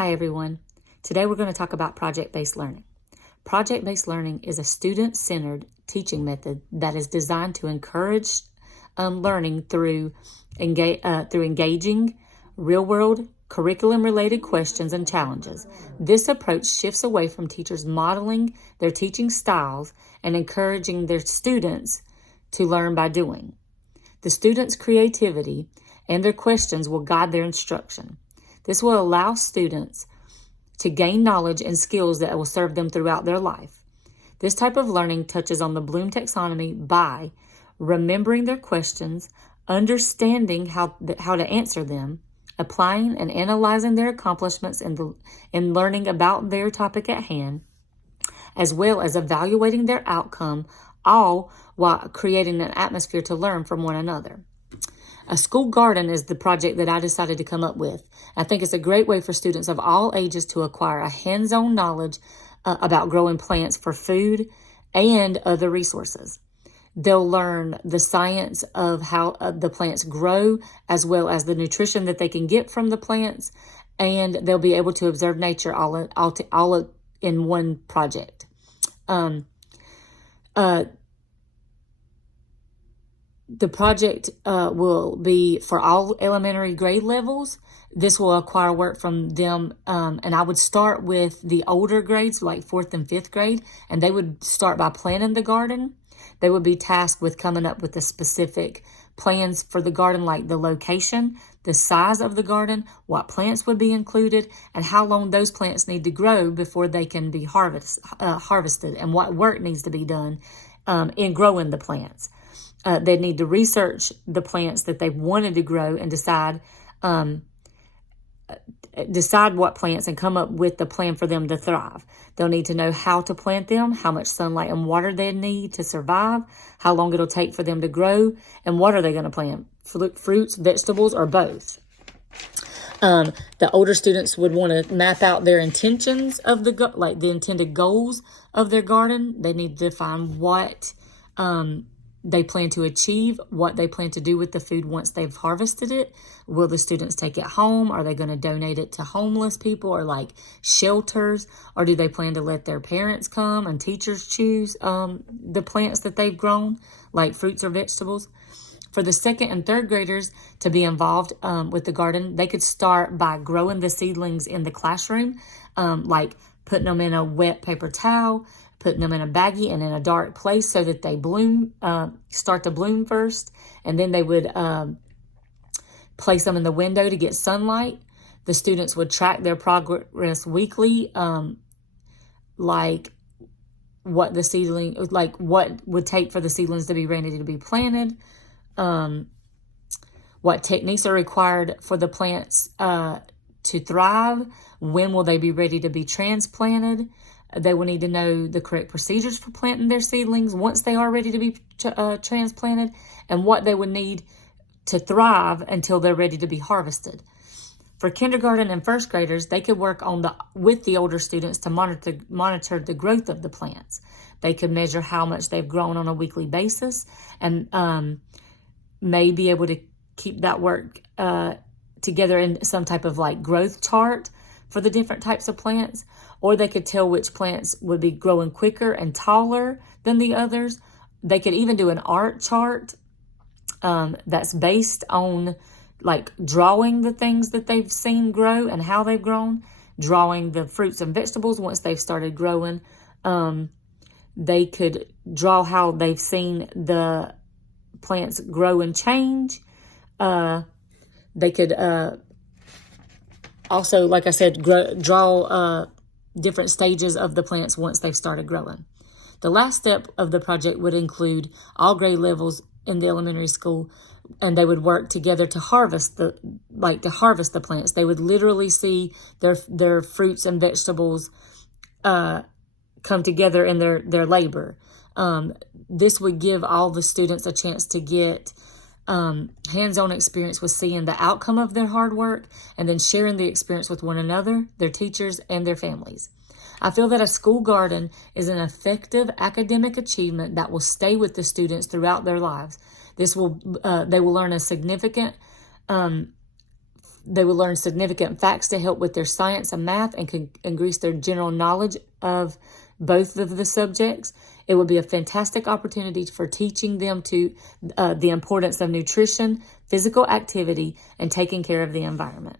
Hi everyone. Today we're going to talk about project-based learning. Project-based learning is a student-centered teaching method that is designed to encourage learning through engaging real-world curriculum-related questions and challenges. This approach shifts away from teachers modeling their teaching styles and encouraging their students to learn by doing. The students' creativity and their questions will guide their instruction. This will allow students to gain knowledge and skills that will serve them throughout their life. This type of learning touches on the Bloom taxonomy by remembering their questions, understanding how to answer them, applying and analyzing their accomplishments in learning about their topic at hand, as well as evaluating their outcome, all while creating an atmosphere to learn from one another. A school garden is the project that I decided to come up with. I think it's a great way for students of all ages to acquire a hands-on knowledge about growing plants for food and other resources. They'll learn the science of how the plants grow, as well as the nutrition that they can get from the plants, and they'll be able to observe nature all in one project. The project will be for all elementary grade levels. This will require work from them, and I would start with the older grades, like 4th and 5th grade, and they would start by planning the garden. They would be tasked with coming up with the specific plans for the garden, like the location, the size of the garden, what plants would be included, and how long those plants need to grow before they can be harvested, and what work needs to be done in growing the plants. They need to research the plants that they wanted to grow and decide what plants and come up with the plan for them to thrive. They'll need to know how to plant them, how much sunlight and water they need to survive, how long it'll take for them to grow, and what are they going to plant, fruits, vegetables, or both. The older students would want to map out their intentions of the intended goals of their garden. They need to define what they plan to achieve, what they plan to do with the food once they've harvested it. Will the students take it home? Are they going to donate it to homeless people or like shelters? Or do they plan to let their parents come and teachers choose the plants that they've grown, like fruits or vegetables? For the 2nd and 3rd graders to be involved with the garden, they could start by growing the seedlings in the classroom, like putting them in a wet paper towel, putting them in a baggie and in a dark place so that they start to bloom first. And then they would place them in the window to get sunlight. The students would track their progress weekly, like what would take for the seedlings to be ready to be planted, what techniques are required for the plants to thrive, when will they be ready to be transplanted. They will need to know the correct procedures for planting their seedlings once they are ready to be transplanted, and what they would need to thrive until they're ready to be harvested. For kindergarten and 1st graders, they could work with the older students to monitor the growth of the plants. They could measure how much they've grown on a weekly basis, and may be able to keep that work together in some type of like growth chart for the different types of plants. Or they could tell which plants would be growing quicker and taller than the others. They could even do an art chart that's based on like drawing the things that they've seen grow and how they've grown, drawing the fruits and vegetables once they've started growing. They could draw how they've seen the plants grow and change. They could also, like I said, draw different stages of the plants once they've started growing. The last step of the project would include all grade levels in the elementary school, and they would work together to harvest the plants. They would literally see their fruits and vegetables come together in their labor. This would give all the students a chance to get hands-on experience with seeing the outcome of their hard work and then sharing the experience with one another, their teachers, and their families. I feel that a school garden is an effective academic achievement that will stay with the students throughout their lives. They will learn a significant They will learn significant facts to help with their science and math and can increase their general knowledge of both of the subjects. It would be a fantastic opportunity for teaching them to the importance of nutrition, physical activity, and taking care of the environment.